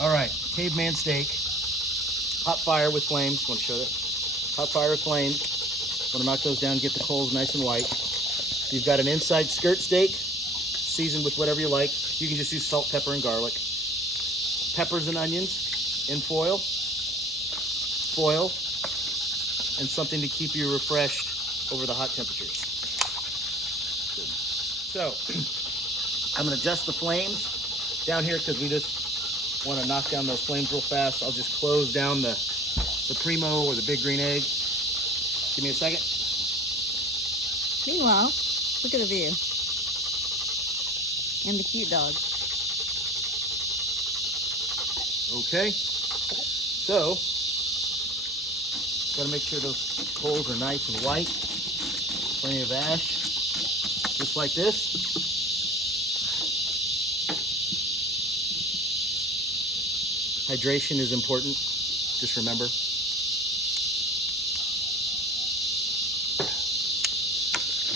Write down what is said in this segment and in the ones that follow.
All right, caveman steak, hot fire with flames. Want to show that? Hot fire with flames. Want to knock those down, get the coals nice and white. You've got an inside skirt steak, seasoned with whatever you like. You can just use salt, pepper, and garlic. Peppers and onions in foil, and something to keep you refreshed over the hot temperatures. Good. So, I'm going to adjust the flames down here because we just want to knock down those flames real fast. I'll just close down the Primo or the big green egg. Give me a second. Meanwhile, look at the view. And the cute dog. Okay. So, got to make sure those coals are nice and white. Plenty of ash. Just like this. Hydration is important. Just remember.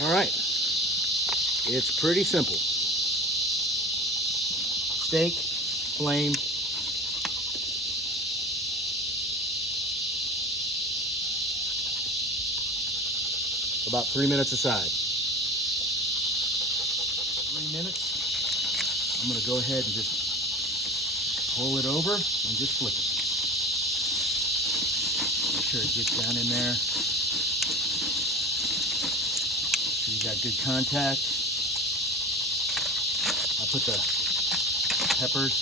All right. It's pretty simple. Steak, flame, about 3 minutes aside. 3 minutes. I'm going to go ahead and just pull it over and just flip it. Make sure it gets down in there. So you got good contact. I put the peppers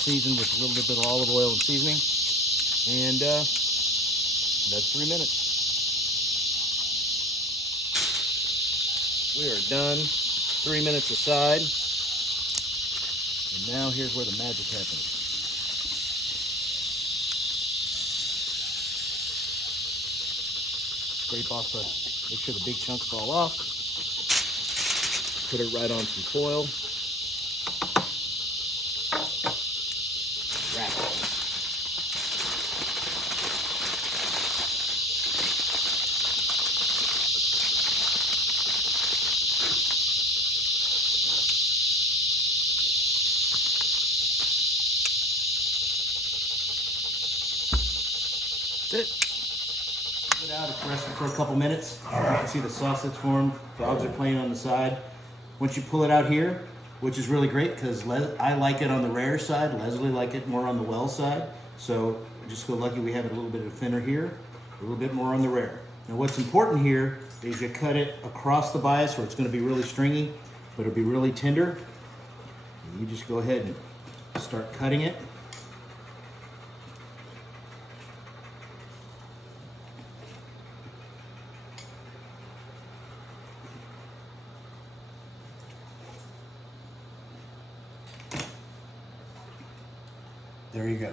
seasoned with a little bit of olive oil and seasoning. And that's 3 minutes. We are done. 3 minutes aside. And now here's where the magic happens. Scrape off make sure the big chunks fall off. Put it right on some foil. Wrap it. That's it. Put it out, it's resting for a couple minutes. You can see the sauce that's formed. Dogs are playing on the side. Once you pull it out here, which is really great because I like it on the rare side. Leslie like it more on the well side. So just feel lucky we have it a little bit thinner here, a little bit more on the rare. Now what's important here is you cut it across the bias where it's going to be really stringy, but it'll be really tender. And you just go ahead and start cutting it. There you go.